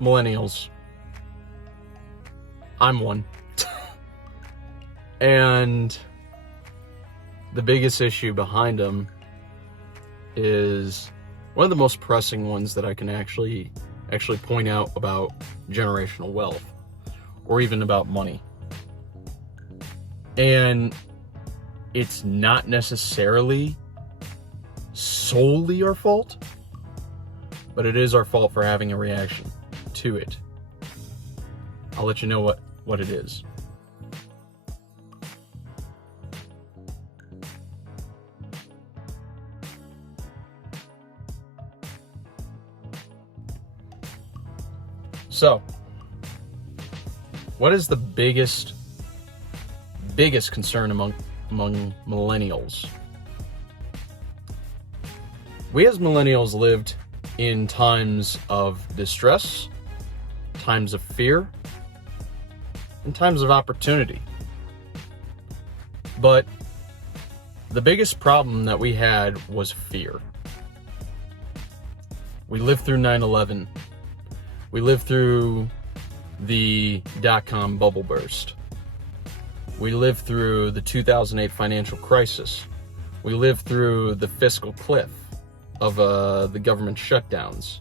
millennials. I'm one. And the biggest issue behind them is one of the most pressing ones that I can actually point out about generational wealth, or even about money. And it's not necessarily solely our fault, but it is our fault for having a reaction to it. I'll let you know what it is. So, what is the biggest concern among millennials? We as millennials lived in times of distress, times of fear, and times of opportunity. But the biggest problem that we had was fear. We lived through 9/11. We lived through the dot-com bubble burst. We lived through the 2008 financial crisis. We lived through the fiscal cliff of the government shutdowns.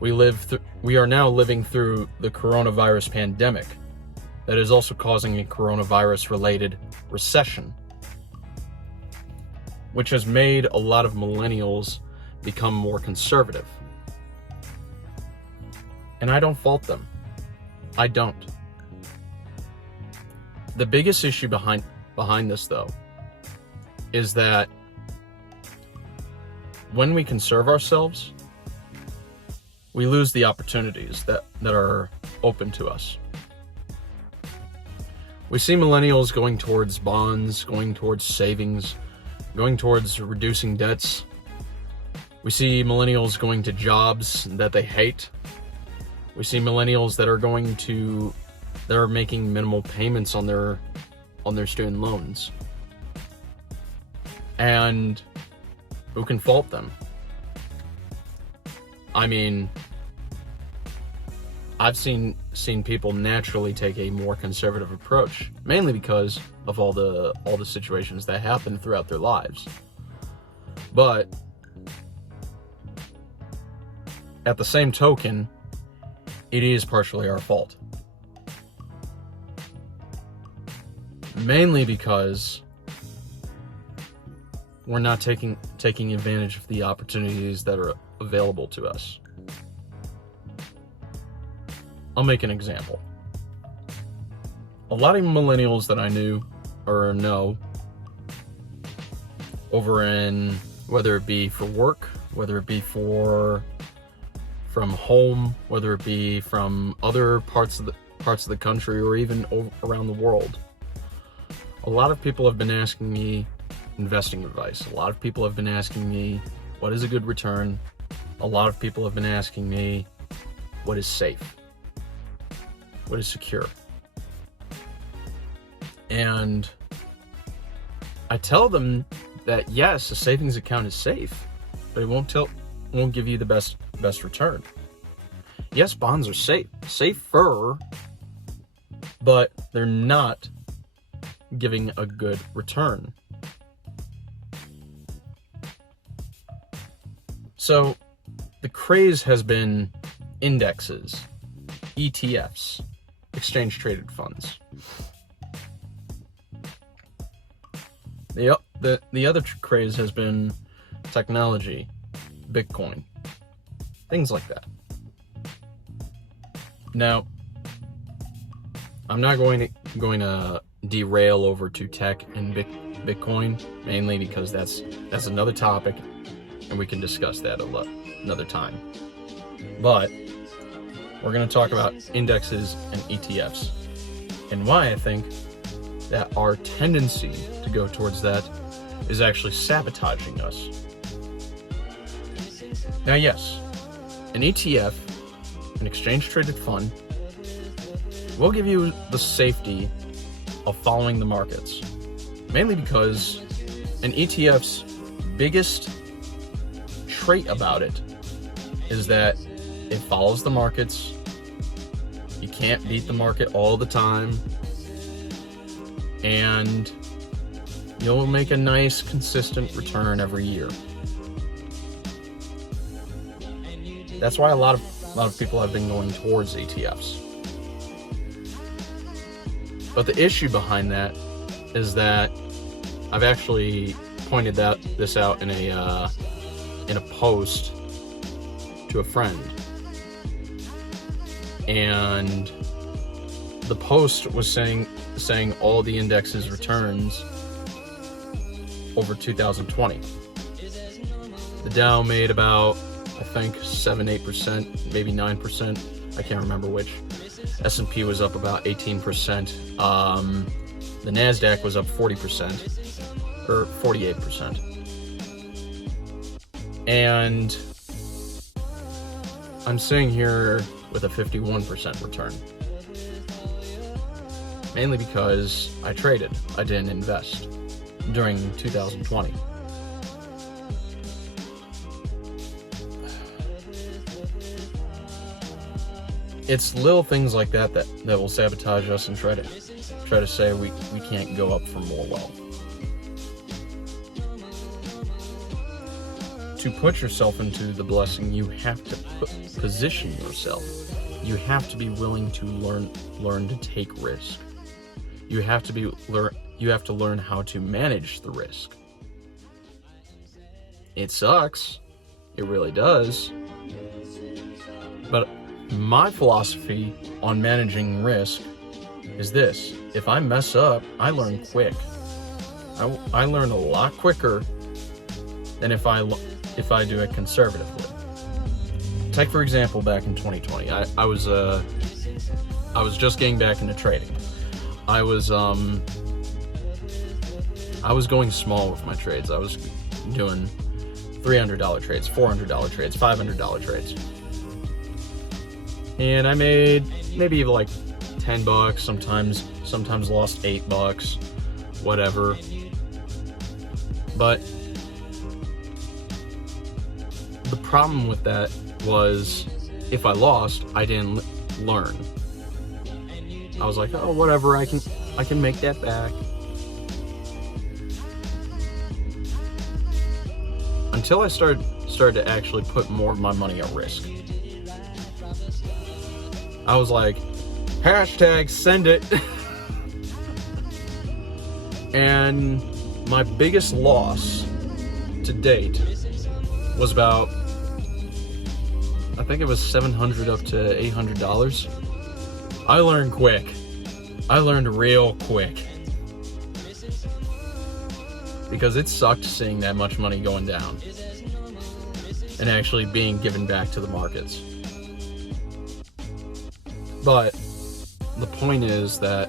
We are now living through the coronavirus pandemic that is also causing a coronavirus-related recession, which has made a lot of millennials become more conservative. And I don't fault them. I don't. The biggest issue behind this, though, is that when we conserve ourselves, we lose the opportunities that are open to us. We see millennials going towards bonds, going towards savings, going towards reducing debts. We see millennials going to jobs that they hate. We see millennials that are making minimal payments on their student loans. And who can fault them? I mean, I've seen people naturally take a more conservative approach, mainly because of all the situations that happen throughout their lives. But at the same token, it is partially our fault. Mainly because we're not taking advantage of the opportunities that are available to us. I'll make an example. A lot of millennials that I knew or know over in, whether it be for work, whether it be from home, whether it be from other parts of the country, or even around the world, a lot of people have been asking me investing advice. A lot of people have been asking me, what is a good return? A lot of people have been asking me, what is safe? What is secure? And I tell them that yes, a savings account is safe, but it won't give you the best return. Yes, bonds are safer, but they're not giving a good return. So the craze has been indexes, ETFs, exchange traded funds. The other craze has been technology, Bitcoin, things like that. Now, I'm not going to derail over to tech and Bitcoin, mainly because that's another topic, and we can discuss that another time. But we're going to talk about indexes and ETFs, and why I think that our tendency to go towards that is actually sabotaging us. Now, yes, an ETF, an exchange-traded fund, will give you the safety of following the markets, mainly because an ETF's biggest trait about it is that it follows the markets. You can't beat the market all the time. And you'll make a nice, consistent return every year. That's why a lot of people have been going towards ETFs. But the issue behind that is that I've actually pointed this out in a post to a friend, and the post was saying all the indexes returns over 2020. The Dow made about, I think, 7-8%, maybe 9%. I can't remember which. S&P was up about 18%. The NASDAQ was up 40%, or 48%. And I'm sitting here with a 51% return. Mainly because I traded. I didn't invest during 2020. It's little things like that will sabotage us and try to say we can't go up for more wealth. To put yourself into the blessing, you have to position yourself. You have to be willing to learn to take risk. You have to learn how to manage the risk. It sucks. It really does. But my philosophy on managing risk is this: if I mess up, I learn quick. I learn a lot quicker than if I do it conservatively. Take for example, back in 2020, I was just getting back into trading. I was going small with my trades. I was doing $300 trades, $400 trades, $500 trades. And I made maybe like $10, sometimes lost $8, whatever. But the problem with that was, if I lost, I didn't learn. I was like, oh, whatever, I can make that back. Until I started to actually put more of my money at risk. I was like, hashtag send it. And my biggest loss to date was about, I think it was $700 up to $800. I learned quick. I learned real quick. Because it sucked seeing that much money going down and actually being given back to the markets. But the point is that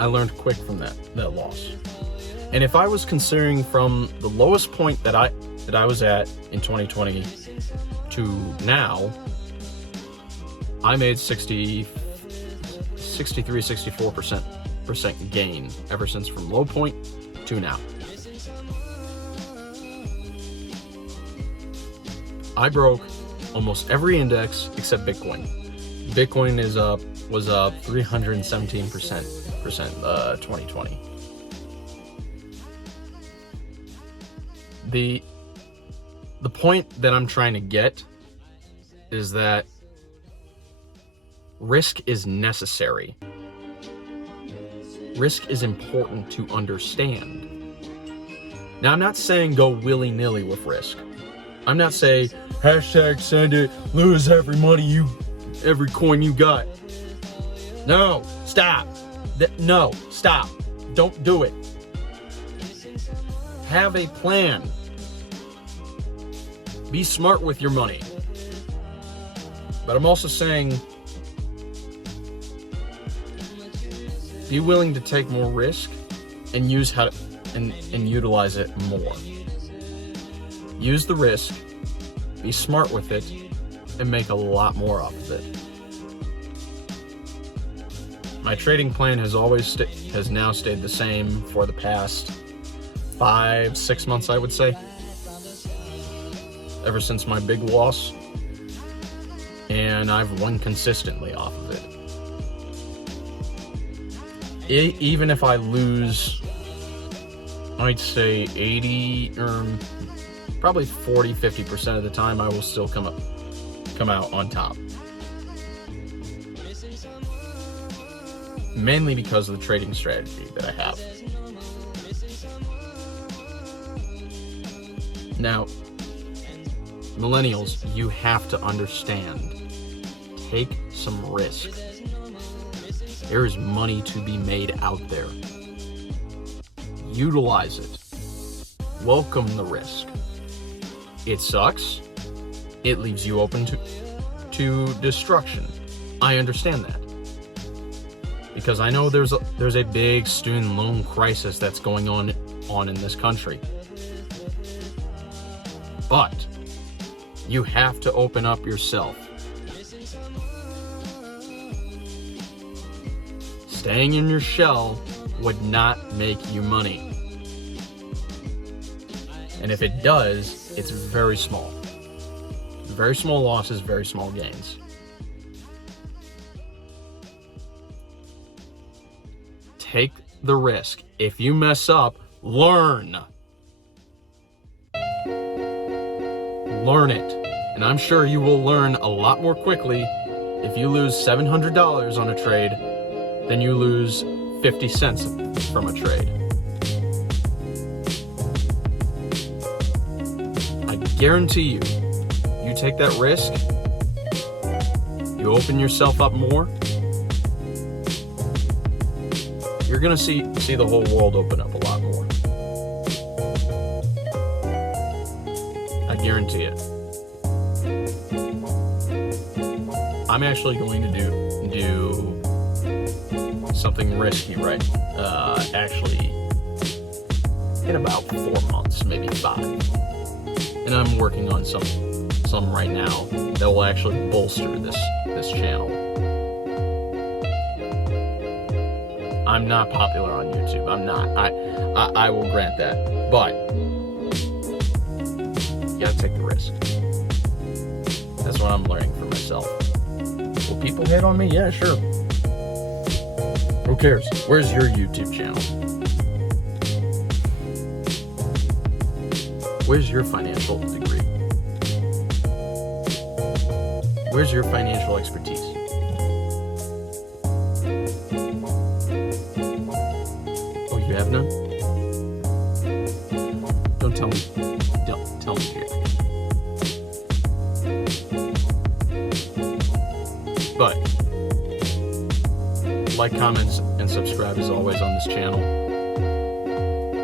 I learned quick from that loss. And if I was considering from the lowest point that I was at in 2020 to now, I made 64% gain ever since from low point to now. I broke almost every index except Bitcoin. Bitcoin was up 317% 2020. The point that I'm trying to get is that risk is necessary. Risk is important to understand. Now, I'm not saying go willy-nilly with risk. I'm not saying hashtag send it, lose every coin you got. No, stop. No, stop. Don't do it. Have a plan. Be smart with your money. But I'm also saying, be willing to take more risk and utilize it more. Use the risk, be smart with it, and make a lot more off of it. My trading plan has now stayed the same for the past 5-6 months, I would say. Ever since my big loss. and I've won consistently off of it. Even if I lose, I'd say 80 or probably 40-50% of the time, I will still come out on top. Mainly because of the trading strategy that I have. Now, millennials, you have to understand, take some risk. There is money to be made out there. Utilize it. Welcome the risk. It sucks. It leaves you open to destruction. I understand that. Because I know there's a big student loan crisis that's going on in this country. But you have to open up yourself. Staying in your shell would not make you money. And if it does, it's very small. Very small losses, very small gains. Take the risk. If you mess up, learn. Learn it. And I'm sure you will learn a lot more quickly if you lose $700 on a trade than you lose 50 cents from a trade. I guarantee you, you take that risk, you open yourself up more, you're gonna see the whole world open up a lot more. I guarantee it. I'm actually going to do something risky actually in about 4 months, maybe 5. And I'm working on some right now that will actually bolster this channel. I'm not popular on YouTube. I'm not. I will grant that. But you gotta take the risk. That's what I'm learning for myself. Will people hate on me? Yeah, sure. Who cares? Where's your YouTube channel? Where's your financial degree? Where's your financial expertise? Oh, you have none? Don't tell me. Don't tell me here. But like, comments, and subscribe as always on this channel.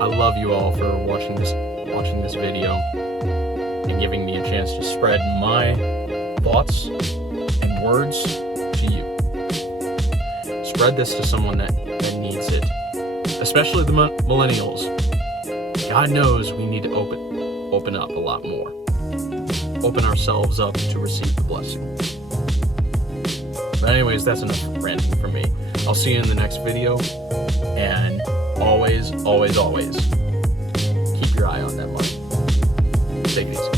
I love you all for watching this video and giving me a chance to spread my thoughts and words to you. Spread this to someone that needs it, especially the millennials. God knows we need to open up a lot more. Open ourselves up to receive the blessing. But anyways, that's enough ranting from me. I'll see you in the next video, and always, always, always keep your eye on that money. Take it easy.